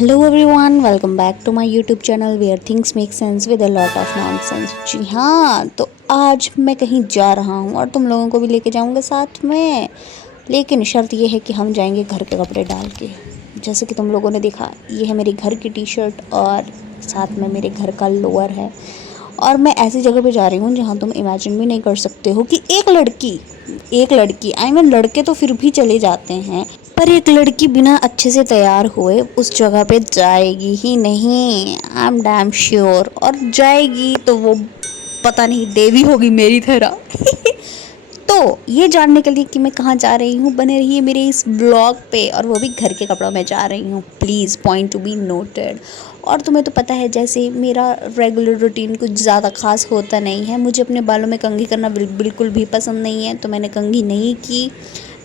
Hello everyone, welcome back to my YouTube channel where things make sense with a lot of nonsense. जी हाँ, तो आज मैं कहीं जा रहा हूँ और तुम लोगों को भी लेके जाऊँगा साथ में। लेकिन शर्त ये है कि हम जाएंगे घर के कपड़े डाल के। जैसे कि तुम लोगों ने देखा, ये है मेरी घर की टी शर्ट और साथ में मेरे घर का लोअर है। और मैं ऐसी जगह पे जा रही हूँ जहाँ तुम इमेजिन भी नहीं कर सकते हो कि एक लड़की आई मीन लड़के तो फिर भी चले जाते हैं, पर एक लड़की बिना अच्छे से तैयार हुए उस जगह पे जाएगी ही नहीं। I am damn sure. और जाएगी तो वो पता नहीं देवी होगी मेरी तरह। तो ये जानने के लिए कि मैं कहाँ जा रही हूँ, बने रहिए मेरे इस ब्लॉग पे। और वो भी घर के कपड़ों में जा रही हूँ, please point to be noted. और तुम्हें तो पता है, जैसे मेरा रेगुलर रूटीन कुछ ज़्यादा खास होता नहीं है। मुझे अपने बालों में कंघी करना बिल्कुल भी पसंद नहीं है, तो मैंने कंघी नहीं की।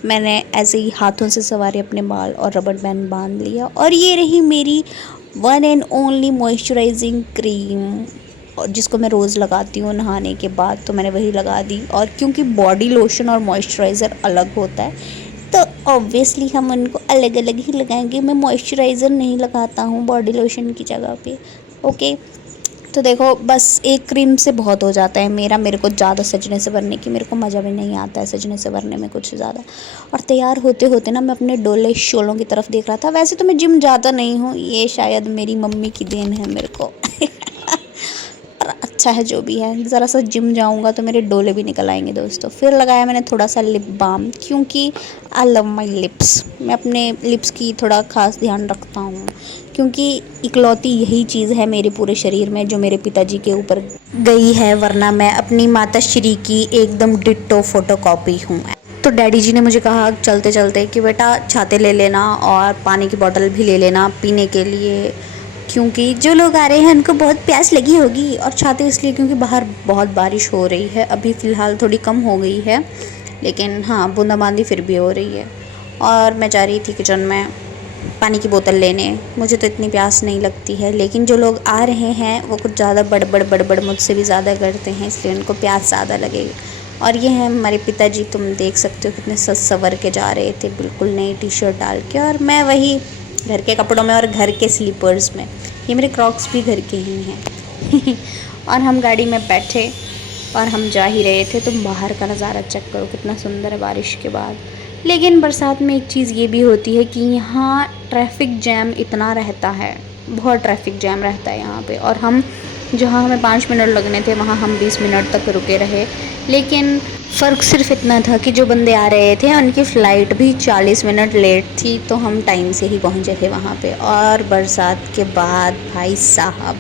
मैंने ऐसे ही हाथों से सवारे अपने बाल और रबड़ बैंड बांध लिया। और ये रही मेरी one and only moisturising cream, और जिसको मैं रोज़ लगाती हूँ नहाने के बाद, तो मैंने वही लगा दी। और क्योंकि बॉडी लोशन और मॉइस्चराइज़र अलग होता है, तो ऑब्वियसली हम उनको अलग अलग ही लगाएंगे। मैं मॉइस्चराइज़र नहीं लगाता हूँ बॉडी लोशन की जगह पे। ओके, तो देखो, बस एक क्रीम से बहुत हो जाता है मेरे को ज़्यादा सजने संवरने की। मेरे को मज़ा भी नहीं आता है सजने संवरने में कुछ ज़्यादा। और तैयार होते होते ना मैं अपने डोले शोलों की तरफ देख रहा था। वैसे तो मैं जिम जाता नहीं हूँ, ये शायद मेरी मम्मी की देन है मेरे को। पर अच्छा है जो भी है, ज़रा सा जिम जाऊंगा तो मेरे डोले भी निकल आएंगे दोस्तों। फिर लगाया मैंने थोड़ा सा लिप बाम, क्योंकि आई लव माई लिप्स। मैं अपने लिप्स की थोड़ा ख़ास ध्यान रखता हूँ, क्योंकि इकलौती यही चीज़ है मेरे पूरे शरीर में जो मेरे पिताजी के ऊपर गई है, वरना मैं अपनी माता श्री की एकदम डिट्टो फोटोकॉपी हूँ। तो डैडी जी ने मुझे कहा चलते चलते कि बेटा छाते ले लेना और पानी की बोतल भी ले लेना पीने के लिए, क्योंकि जो लोग आ रहे हैं उनको बहुत प्यास लगी होगी। और छाते इसलिए क्योंकि बाहर बहुत बारिश हो रही है, अभी फ़िलहाल थोड़ी कम हो गई है, लेकिन हाँ बूंदाबांदी फिर भी हो रही है। और मैं जा रही थी किचन में पानी की बोतल लेने। मुझे तो इतनी प्यास नहीं लगती है, लेकिन जो लोग आ रहे हैं वो कुछ ज़्यादा बड़बड़ मुझसे भी ज़्यादा करते हैं, इसलिए उनको प्यास ज़्यादा लगेगी। और ये हैं हमारे पिताजी, तुम देख सकते हो कितने सज सवर के जा रहे थे, बिल्कुल नई टी शर्ट डाल के। और मैं वही घर के कपड़ों में और घर के स्लीपर्स में। ये मेरे क्रॉक्स भी घर के ही हैं। और हम गाड़ी में बैठे और हम जा ही रहे थे। तुम बाहर का नज़ारा चेक करो, कितना सुंदर है बारिश के बाद। लेकिन बरसात में एक चीज़ ये भी होती है कि यहाँ ट्रैफिक जैम इतना रहता है, बहुत ट्रैफिक जैम रहता है यहाँ पे। और हम जहाँ हमें 5 मिनट लगने थे वहाँ हम 20 मिनट तक रुके रहे। लेकिन फ़र्क सिर्फ इतना था कि जो बंदे आ रहे थे उनकी फ़्लाइट भी 40 मिनट लेट थी, तो हम टाइम से ही पहुँचे थे वहाँ पे। और बरसात के बाद भाई साहब,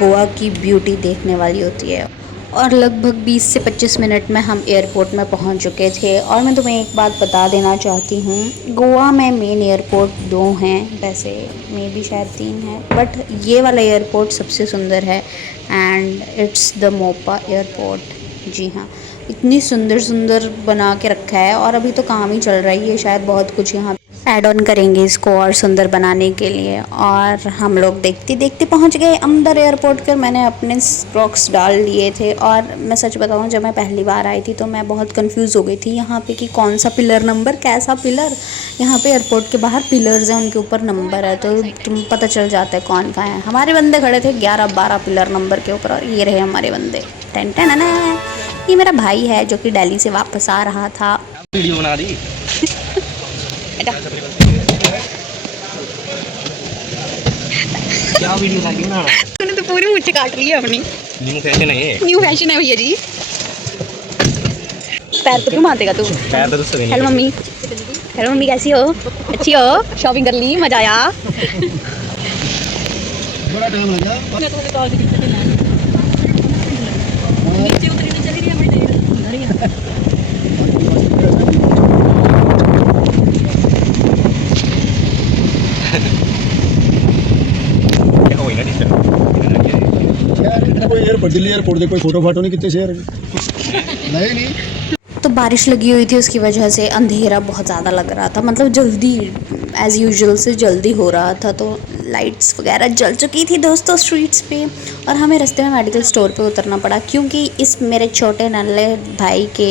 गोवा की ब्यूटी देखने वाली होती है। और लगभग 20 से 25 मिनट में हम एयरपोर्ट में पहुंच चुके थे। और मैं तुम्हें एक बात बता देना चाहती हूँ, गोवा में मेन एयरपोर्ट 2 हैं, वैसे मे भी शायद 3 हैं, बट ये वाला एयरपोर्ट सबसे सुंदर है and it's the Mopa airport. जी हाँ, इतनी सुंदर सुंदर बना के रखा है। और अभी तो काम ही चल रही है, शायद बहुत कुछ यहाँ ऐड ऑन करेंगे इसको और सुंदर बनाने के लिए। और हम लोग देखते देखते पहुंच गए अंदर एयरपोर्ट के। मैंने अपने क्रॉक्स डाल लिए थे। और मैं सच बताऊं, जब मैं पहली बार आई थी तो मैं बहुत कंफ्यूज हो गई थी यहाँ पे कि कौन सा पिलर नंबर, कैसा पिलर। यहाँ पे एयरपोर्ट के बाहर पिलर्स हैं, उनके ऊपर नंबर है, तो तुम पता चल जाता है कौन कहाँ है। हमारे बंदे खड़े थे 11-12 पिलर नंबर के ऊपर, और ये रहे हमारे बंदे। Ten ten. ये मेरा भाई है जो कि दिल्ली से वापस आ रहा था। वीडियो बना दी। क्या वीडियो था ना? तूने तो पूरी मुझे काट ली है अपनी। न्यू फैशन है ये। न्यू फैशन है भैया जी। पैर तो क्यों मारतेगा तू? पैर तो सभी नहीं। Hello mummy. हेलो मम्मी, कैसी हो? अच्छी हो? शॉपिंग कर ली, मजा आया? बड़ा टाइम लगा। दिल्ली एयरपोर्ट दे कोई फोटो फाटो नहीं, कितने शेयर नहीं। तो बारिश लगी हुई थी, उसकी वजह से अंधेरा बहुत ज़्यादा लग रहा था, मतलब जल्दी एज़ यूजुअल से जल्दी हो रहा था। तो लाइट्स वगैरह जल चुकी थी दोस्तों स्ट्रीट्स पे। और हमें रास्ते में मेडिकल स्टोर पे उतरना पड़ा, क्योंकि इस मेरे छोटे नन्हे भाई के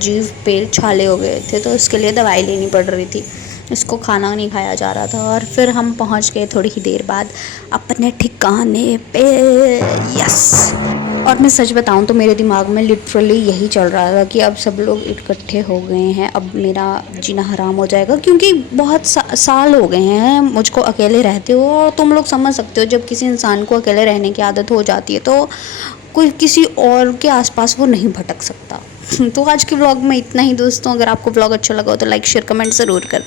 जीभ पे छाले हो गए थे, तो उसके लिए दवाई लेनी पड़ रही थी। इसको खाना नहीं खाया जा रहा था। और फिर हम पहुंच गए थोड़ी ही देर बाद अपने ठिकाने पे। यस। और मैं सच बताऊं तो मेरे दिमाग में लिटरली यही चल रहा था कि अब सब लोग इकट्ठे हो गए हैं, अब मेरा जीना हराम हो जाएगा, क्योंकि बहुत साल हो गए हैं मुझको अकेले रहते हो। और तुम लोग समझ सकते हो जब किसी इंसान को अकेले रहने की आदत हो जाती है तो कोई किसी और के आसपास वो नहीं भटक सकता। तो आज के व्लॉग में इतना ही दोस्तों। अगर आपको व्लॉग अच्छा लगा हो तो लाइक शेयर कमेंट ज़रूर कर